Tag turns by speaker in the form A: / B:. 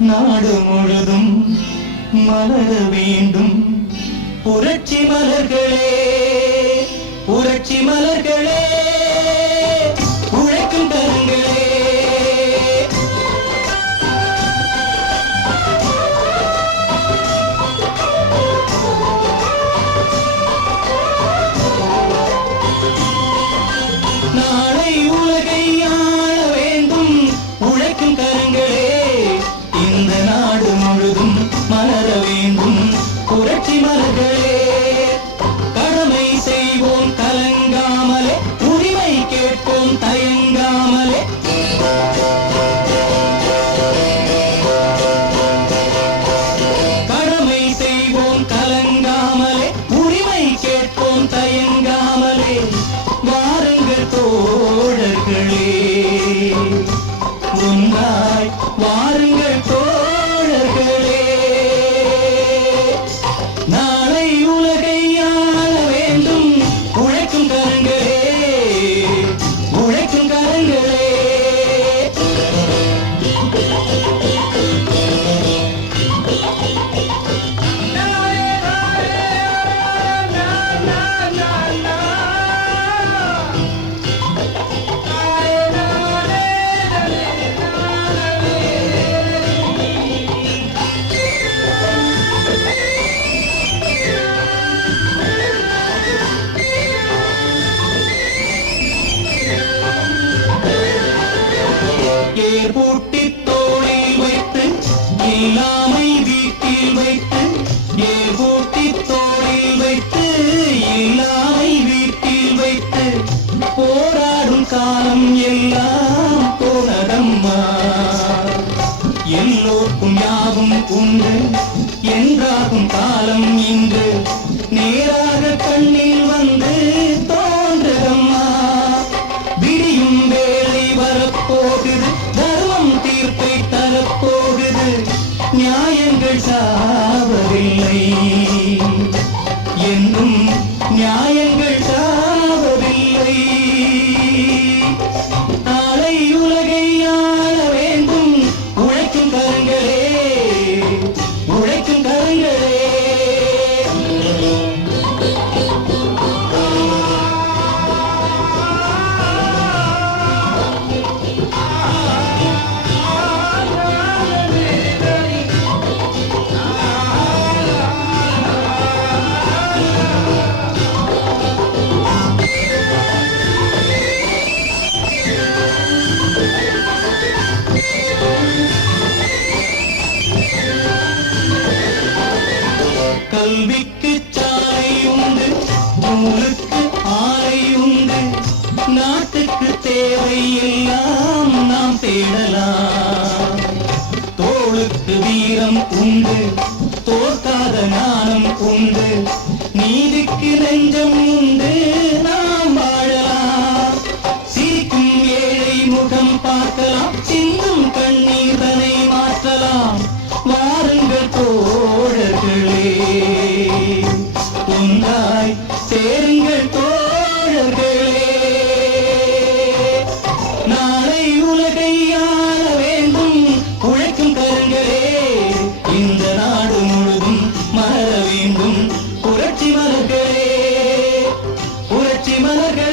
A: நாடு முழுதும் மலர வேண்டும். தோழர்களே ஏர் பூட்டி தோளில் வைத்து இல்லாமை வீட்டில் வைத்து ஏர் பூட்டி தோளில் வைத்து இல்லாமை வீட்டில் வைத்து போராடும் காலம் எல்லாம் போனதம்மா. எல்லோருக்கும் யாவும் உண்டு. என்றாகும் காலம் இன்று நேராக கண்ணில் வந்து தோன்றுதம்மா. விடியும் வேலை கல்விக்கு சாலை உண்டு நூலுக்கு ஆலை உண்டு. நாட்டுக்கு தேவை எல்லாம் நாம் தேடலாம். தோளுக்கு வீரம் உண்டு தோற்காத ஞானம் உண்டு. நீதிக்கு நெஞ்சம் உண்டு நாம் வாழலாம். சிரிக்கும் ஏழை முகம் பார்க்கலாம் சேருங்கள் தோழர்களே. நாளை உலகை ஆள வேண்டும் உழைக்கும் கரங்களே இந்த நாடு முழுதும் மலர வேண்டும் புரட்சி மலர்களே. புரட்சி மலர்களே.